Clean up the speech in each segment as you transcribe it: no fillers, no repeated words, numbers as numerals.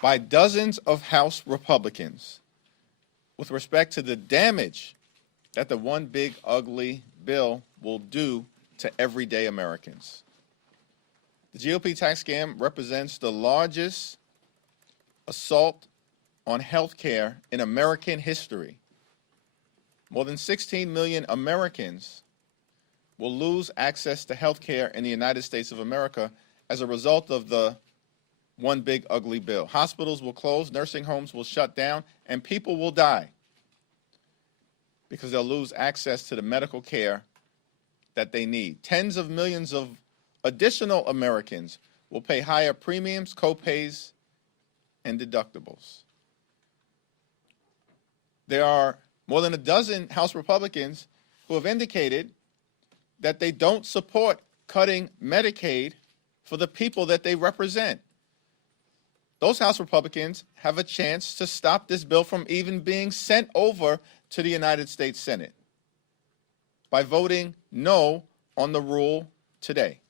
by dozens of House Republicans with respect to the damage that the one big ugly bill will do to everyday Americans. The GOP tax scam represents the largest assault on health care in American history. More than 16 million Americans will lose access to health care in the United States of America as a result of the one big ugly bill. Hospitals will close, nursing homes will shut down, and people will die because they'll lose access to the medical care that they need. Tens of millions of additional Americans will pay higher premiums, co-pays, and deductibles. There are more than a dozen House Republicans who have indicated that they don't support cutting Medicaid for the people that they represent. Those House Republicans have a chance to stop this bill from even being sent over to the United States Senate by voting no on the rule today.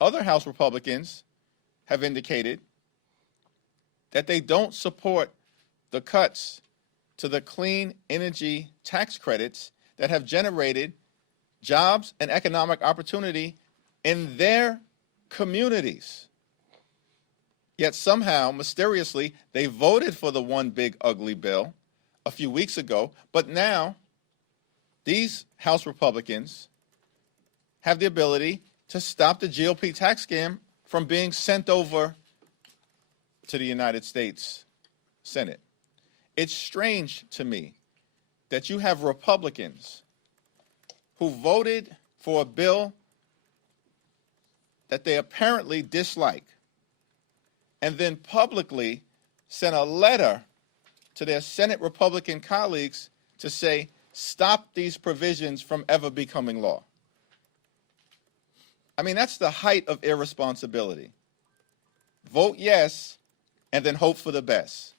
Other House Republicans have indicated that they don't support the cuts to the clean energy tax credits that have generated jobs and economic opportunity in their communities. Yet somehow, mysteriously, they voted for the one big ugly bill a few weeks ago, but now these House Republicans have the ability to stop the GOP tax scam from being sent over to the United States Senate. It's strange to me that you have Republicans who voted for a bill that they apparently dislike and then publicly sent a letter to their Senate Republican colleagues to say, stop these provisions from ever becoming law. I mean, that's the height of irresponsibility. Vote yes and then hope for the best.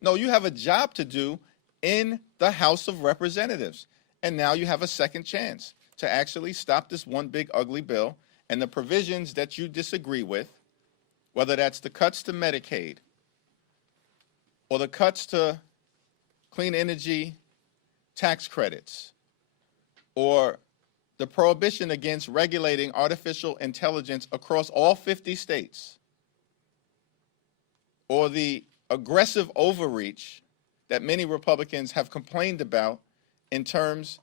No, you have a job to do in the House of Representatives, and now you have a second chance to actually stop this one big ugly bill and the provisions that you disagree with, whether that's the cuts to Medicaid or the cuts to clean energy tax credits or the prohibition against regulating artificial intelligence across all 50 states, or the aggressive overreach that many Republicans have complained about in terms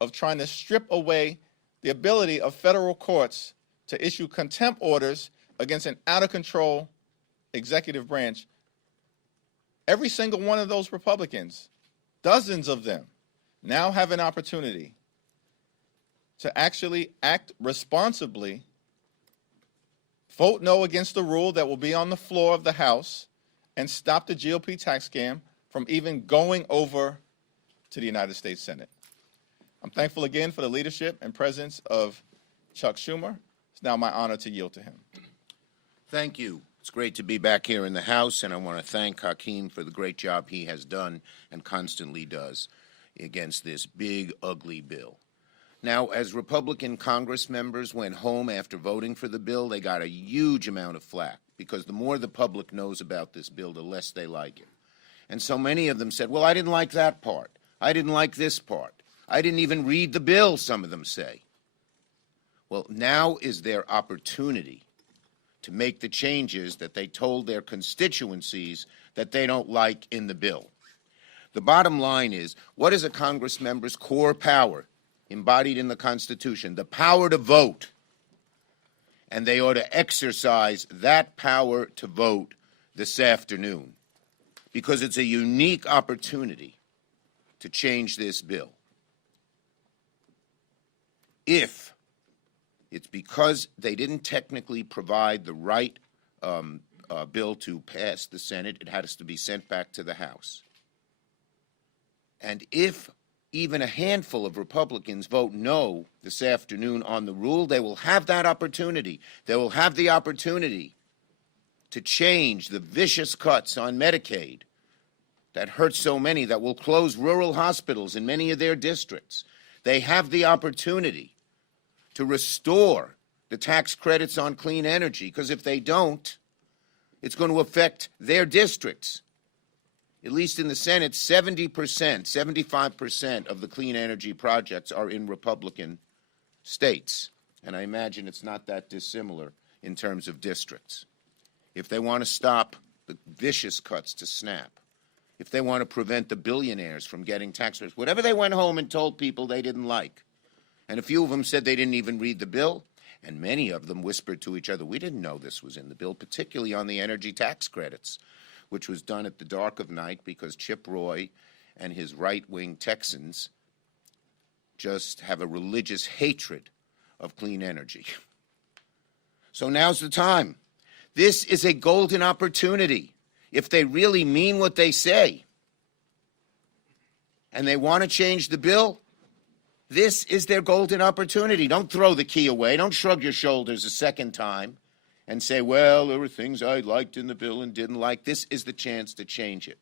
of trying to strip away the ability of federal courts to issue contempt orders against an out-of-control executive branch. Every single one of those Republicans, dozens of them, now have an opportunity to actually act responsibly, vote no against the rule that will be on the floor of the House, and stop the GOP tax scam from even going over to the United States Senate. I'm thankful again for the leadership and presence of Chuck Schumer. It's now my honor to yield to him. Thank you. It's great to be back here in the House, and I want to thank Hakeem for the great job he has done and constantly does against this big, ugly bill. Now, as Republican Congress members went home after voting for the bill, they got a huge amount of flack because the more the public knows about this bill, the less they like it. And so many of them said, well, I didn't like that part. I didn't like this part. I didn't even read the bill, some of them say. Well, now is their opportunity to make the changes that they told their constituencies that they don't like in the bill. The bottom line is, what is a Congress member's core power embodied in the Constitution? The power to vote. And they ought to exercise that power to vote this afternoon because it's a unique opportunity to change this bill. If it's because they didn't technically provide the right bill to pass the Senate, it has to be sent back to the House. And if even a handful of Republicans vote no this afternoon on the rule, they will have that opportunity. They will have the opportunity to change the vicious cuts on Medicaid that hurt so many, that will close rural hospitals in many of their districts. They have the opportunity to restore the tax credits on clean energy, because if they don't, It's going to affect their districts. At least in the Senate, 70%, 75% of the clean energy projects are in Republican states. And I imagine it's not that dissimilar in terms of districts. If they want to stop the vicious cuts to SNAP, if they want to prevent the billionaires from getting tax breaks, whatever they went home and told people they didn't like. And a few of them said they didn't even read the bill, and many of them whispered to each other, we didn't know this was in the bill, particularly on the energy tax credits, which was done at the dark of night because Chip Roy and his right-wing Texans just have a religious hatred of clean energy. So now's the time. This is a golden opportunity. If they really mean what they say and they want to change the bill, this is their golden opportunity. Don't throw the key away. Don't shrug your shoulders a second time and say, well, there were things I liked in the bill and didn't like. This is the chance to change it.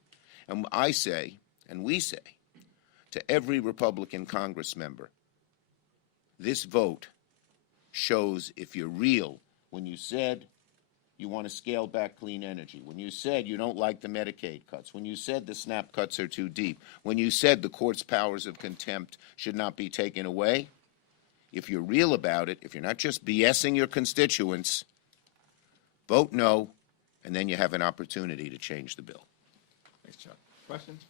And I say, and we say, to every Republican Congress member, this vote shows if you're real when you said you want to scale back clean energy, when you said you don't like the Medicaid cuts, when you said the SNAP cuts are too deep, when you said the court's powers of contempt should not be taken away. If you're real about it, if you're not just BSing your constituents, vote no, and then you have an opportunity to change the bill. Thanks, Chuck. Questions?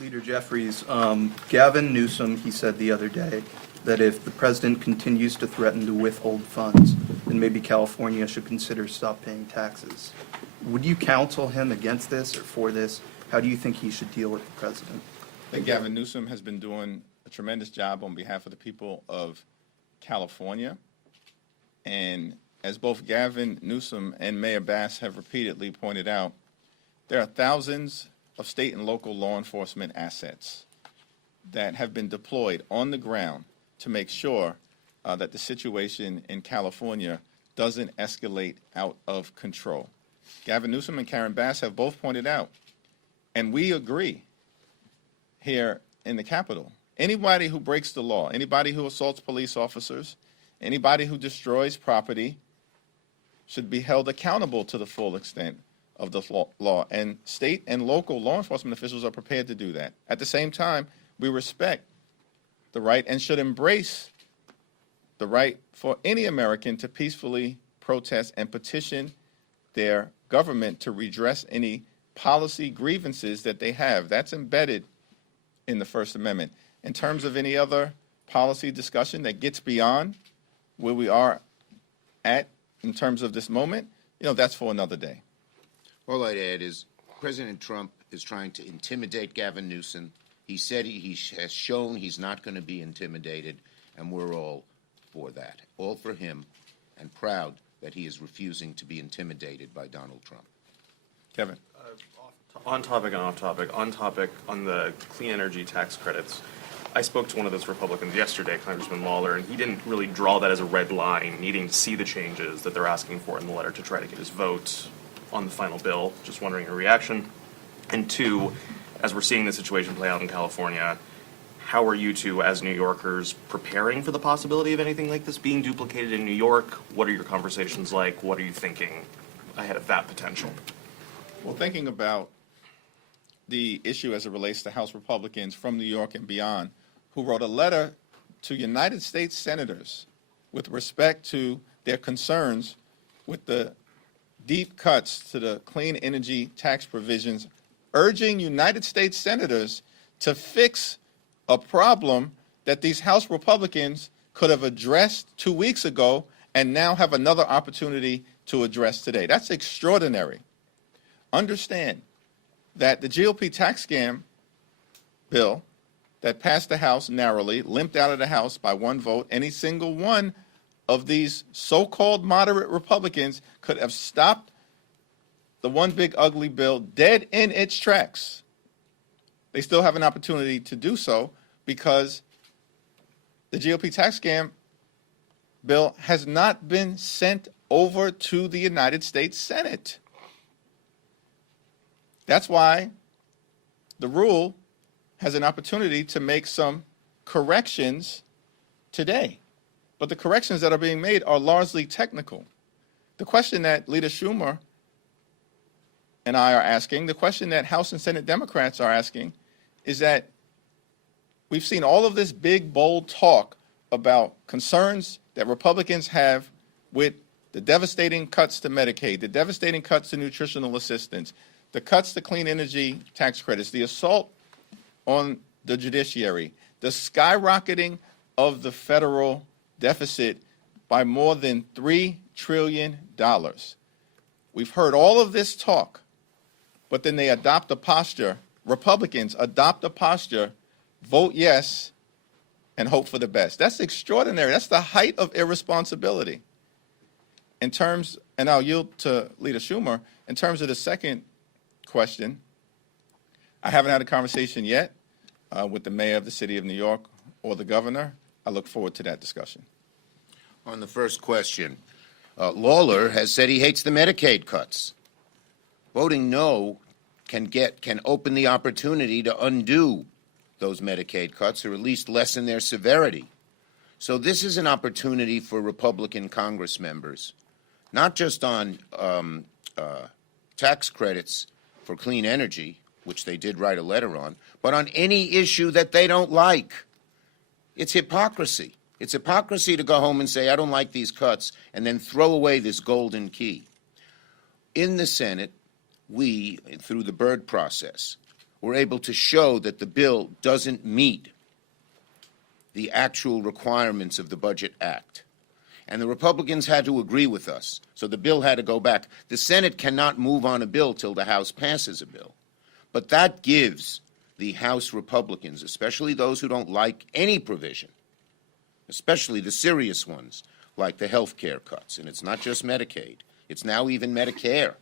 Leader Jeffries, Gavin Newsom, he said the other day that if the president continues to threaten to withhold funds, then maybe California should consider stop paying taxes. Would you counsel him against this or for this? How do you think he should deal with the president? I think Gavin Newsom has been doing a tremendous job on behalf of the people of California. And as both Gavin Newsom and Mayor Bass have repeatedly pointed out, there are thousands of state and local law enforcement assets that have been deployed on the ground to make sure that the situation in California doesn't escalate out of control. Gavin Newsom and Karen Bass have both pointed out, and we agree here in the Capitol, anybody who breaks the law, anybody who assaults police officers, anybody who destroys property should be held accountable to the full extent of the law. And state and local law enforcement officials are prepared to do that. At the same time, we respect the right and should embrace the right for any American to peacefully protest and petition their government to redress any policy grievances that they have. That's embedded in the First Amendment. In terms of any other policy discussion that gets beyond where we are at in terms of this moment, that's for another day. All I'd add is President Trump is trying to intimidate Gavin Newsom. He said he has shown he's not going to be intimidated, and we're all for that, all for him, and proud that he is refusing to be intimidated by Donald Trump. Kevin. On topic and off topic. On topic, on the clean energy tax credits, I spoke to one of those Republicans yesterday, Congressman Lawler, and he didn't really draw that as a red line, needing to see the changes that they're asking for in the letter to try to get his vote on the final bill. Just wondering your reaction. And two, as we're seeing the situation play out in California, how are you two, as New Yorkers, preparing for the possibility of anything like this being duplicated in New York? What are your conversations like? What are you thinking ahead of that potential? Well, thinking about the issue as it relates to House Republicans from New York and beyond, who wrote a letter to United States senators with respect to their concerns with the deep cuts to the clean energy tax provisions, urging United States senators to fix a problem that these House Republicans could have addressed 2 weeks ago and now have another opportunity to address today. That's extraordinary. Understand that the GOP tax scam bill that passed the House narrowly, limped out of the House by one vote, any single one of these so-called moderate Republicans could have stopped the one big ugly bill dead in its tracks. They still have an opportunity to do so because the GOP tax scam bill has not been sent over to the United States Senate. That's why the rule has an opportunity to make some corrections today. But the corrections that are being made are largely technical. The question that Leader Schumer and I are asking, the question that House and Senate Democrats are asking, is that we've seen all of this big, bold talk about concerns that Republicans have with the devastating cuts to Medicaid, the devastating cuts to nutritional assistance, the cuts to clean energy tax credits, the assault on the judiciary, the skyrocketing of the federal deficit by more than $3 trillion. We've heard all of this talk, but then they adopt a posture, Republicans adopt a posture, vote yes, and hope for the best. That's extraordinary. That's the height of irresponsibility. In terms, and I'll yield to Leader Schumer, in terms of the second question, I haven't had a conversation yet with the mayor of the city of New York or the governor. I look forward to that discussion. On the first question, Lawler has said he hates the Medicaid cuts. Voting no can open the opportunity to undo those Medicaid cuts, or at least lessen their severity. So this is an opportunity for Republican Congress members, not just on tax credits for clean energy, which they did write a letter on, but on any issue that they don't like. It's hypocrisy. It's hypocrisy to go home and say, I don't like these cuts, and then throw away this golden key. In the Senate, we, through the Byrd process, were able to show that the bill doesn't meet the actual requirements of the Budget Act. And the Republicans had to agree with us, so the bill had to go back. The Senate cannot move on a bill till the House passes a bill. But that gives the House Republicans, especially those who don't like any provision, especially the serious ones, like the health care cuts, and it's not just Medicaid, it's now even Medicare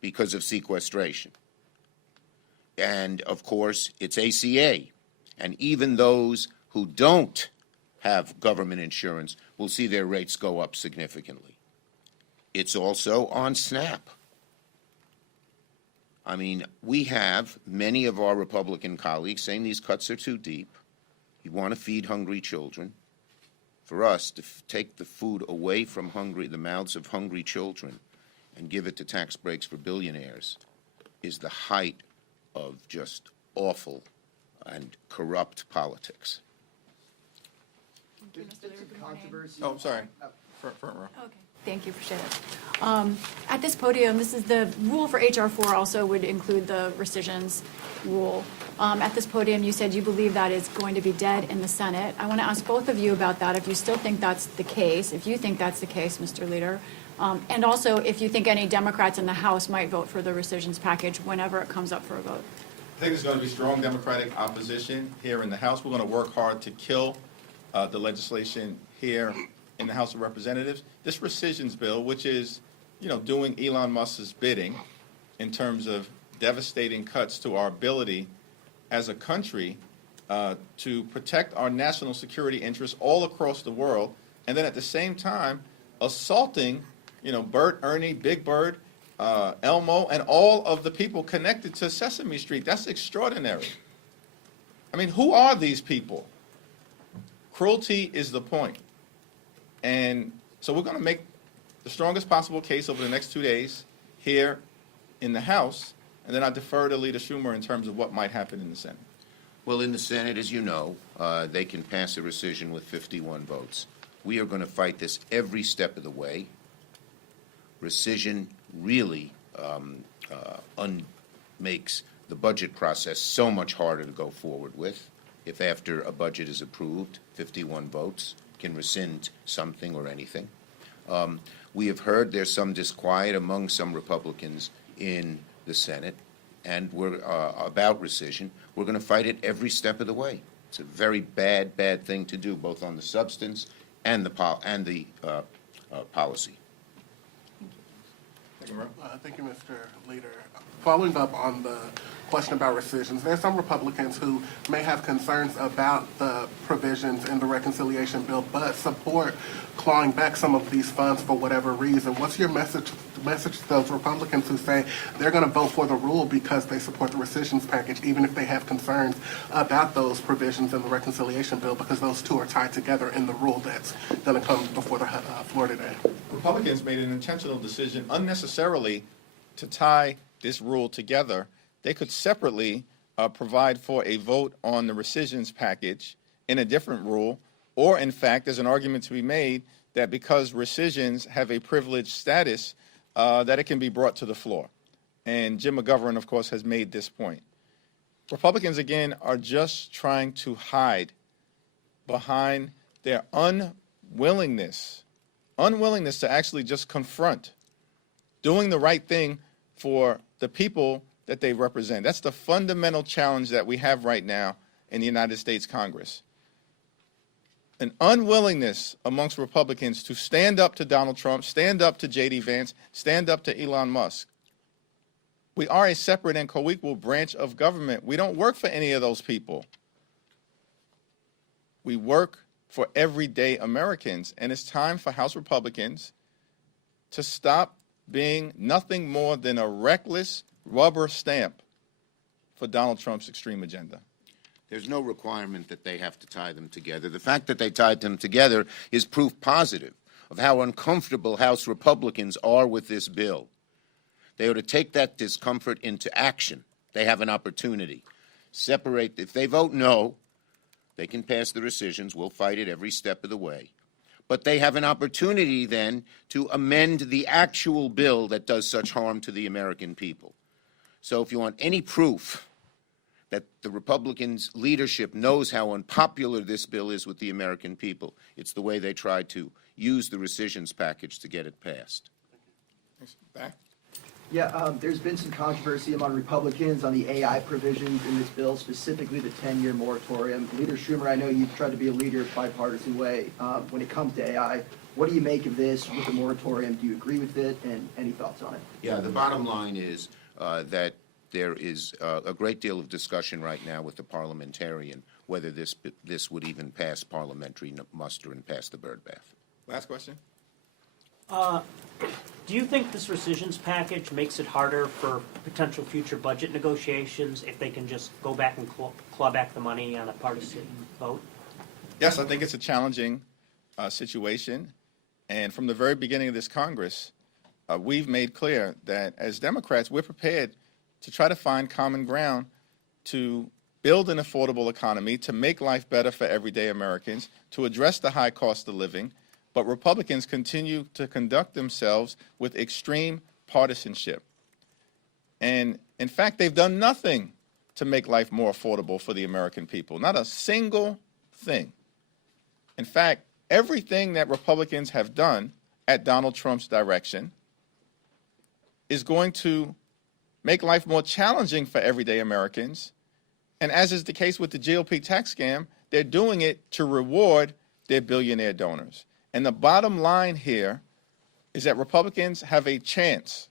because of sequestration. And, of course, it's ACA. And even those who don't have government insurance will see their rates go up significantly. It's also on SNAP. I mean, we have many of our Republican colleagues saying these cuts are too deep. You want to feed hungry children. For us to take the food away from the mouths of hungry children and give it to tax breaks for billionaires is the height of just awful and corrupt politics. Oh, sorry. Front row. Okay, thank you, appreciate it. At this podium, this is the rule for HR 4 also would include the rescissions rule. At this podium, you said you believe that is going to be dead in the Senate. I want to ask both of you about that, if you still think that's the case, if you think that's the case, Mr. Leader, and also if you think any Democrats in the House might vote for the rescissions package whenever it comes up for a vote. I think there's going to be strong Democratic opposition here in the House. We're going to work hard to kill the legislation here in the House of Representatives. This rescissions bill, which is, doing Elon Musk's bidding in terms of devastating cuts to our ability as a country to protect our national security interests all across the world, and then at the same time assaulting, Bert, Ernie, Big Bird, Elmo, and all of the people connected to Sesame Street. That's extraordinary. I mean, who are these people? Cruelty is the point. And so we're going to make the strongest possible case over the next 2 days here in the House, and then I defer to Leader Schumer in terms of what might happen in the Senate. Well, in the Senate, as you know, they can pass a rescission with 51 votes. We are going to fight this every step of the way. Rescission really makes the budget process so much harder to go forward with. If after a budget is approved, 51 votes can rescind something or anything. We have heard there's some disquiet among some Republicans in the Senate, and we're about rescission. We're going to fight it every step of the way. It's a very bad thing to do, both on the substance and the policy. Thank you, Mr. Leader. Following up on the question about rescissions, there are some Republicans who may have concerns about the provisions in the reconciliation bill, but support clawing back some of these funds for whatever reason. What's your message message to those Republicans who say they're going to vote for the rule because they support the rescissions package, even if they have concerns about those provisions in the reconciliation bill, because those two are tied together in the rule that's going to come before the floor today. Republicans made an intentional decision unnecessarily to tie this rule together. They could separately provide for a vote on the rescissions package in a different rule, or in fact, there's an argument to be made that because rescissions have a privileged status, that it can be brought to the floor. And Jim McGovern, of course, has made this point. Republicans, again, are just trying to hide behind their unwillingness to actually just confront doing the right thing for the people that they represent. That's the fundamental challenge that we have right now in the United States Congress. An unwillingness amongst Republicans to stand up to Donald Trump, stand up to J.D. Vance, stand up to Elon Musk. We are a separate and co-equal branch of government. We don't work for any of those people. We work for everyday Americans, and it's time for House Republicans to stop being nothing more than a reckless rubber stamp for Donald Trump's extreme agenda. There's no requirement that they have to tie them together. The fact that they tied them together is proof positive of how uncomfortable House Republicans are with this bill. They ought to take that discomfort into action. They have an opportunity. Separate. If they vote no, they can pass the rescissions. We'll fight it every step of the way. But they have an opportunity then to amend the actual bill that does such harm to the American people. So if you want any proof that the Republicans' leadership knows how unpopular this bill is with the American people, it's the way they tried to use the rescissions package to get it passed. Back. Yeah, there's been some controversy among Republicans on the AI provisions in this bill, specifically the 10-year moratorium. Leader Schumer, I know you've tried to be a leader bipartisan way when it comes to AI. What do you make of this with the moratorium? Do you agree with it, and any thoughts on it? Yeah, the bottom line is that there is a great deal of discussion right now with the parliamentarian whether this would even pass parliamentary muster and pass the bird bath. Last question. Do you think this rescissions package makes it harder for potential future budget negotiations if they can just go back and claw back the money on a partisan vote? Yes, I think it's a challenging situation. And from the very beginning of this Congress, we've made clear that as Democrats, we're prepared to try to find common ground to build an affordable economy, to make life better for everyday Americans, to address the high cost of living. But Republicans continue to conduct themselves with extreme partisanship. And in fact, they've done nothing to make life more affordable for the American people, not a single thing. In fact, everything that Republicans have done at Donald Trump's direction is going to make life more challenging for everyday Americans. And as is the case with the GOP tax scam, they're doing it to reward their billionaire donors. And the bottom line here is that Republicans have a chance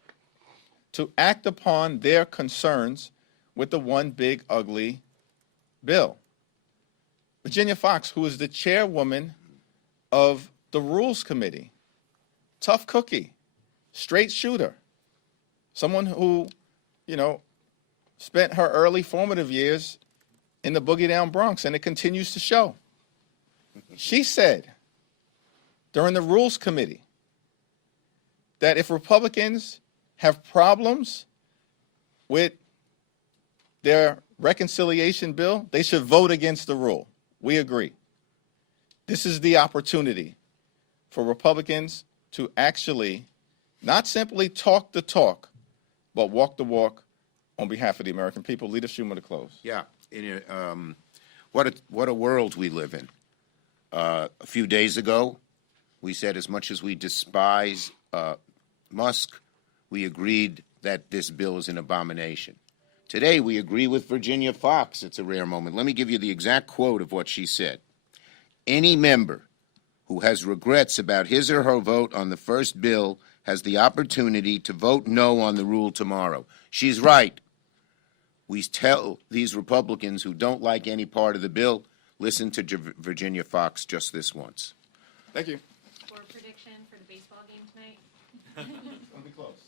to act upon their concerns with the one big ugly bill. Virginia Foxx, who is the chairwoman of the Rules Committee, tough cookie, straight shooter, someone who, spent her early formative years in the boogie down Bronx, and it continues to show. She said during the Rules Committee that if Republicans have problems with their reconciliation bill, they should vote against the rule. We agree. This is the opportunity for Republicans to actually not simply talk the talk, but walk the walk on behalf of the American people. Leader Schumer to close. Yeah, what a world we live in. A few days ago, we said as much as we despise Musk, we agreed that this bill is an abomination. Today, we agree with Virginia Foxx. It's a rare moment. Let me give you the exact quote of what she said. Any member who has regrets about his or her vote on the first bill has the opportunity to vote no on the rule tomorrow. She's right. We tell these Republicans who don't like any part of the bill, listen to Virginia Foxx just this once. Thank you. For a prediction for the baseball game tonight? It's gonna be close.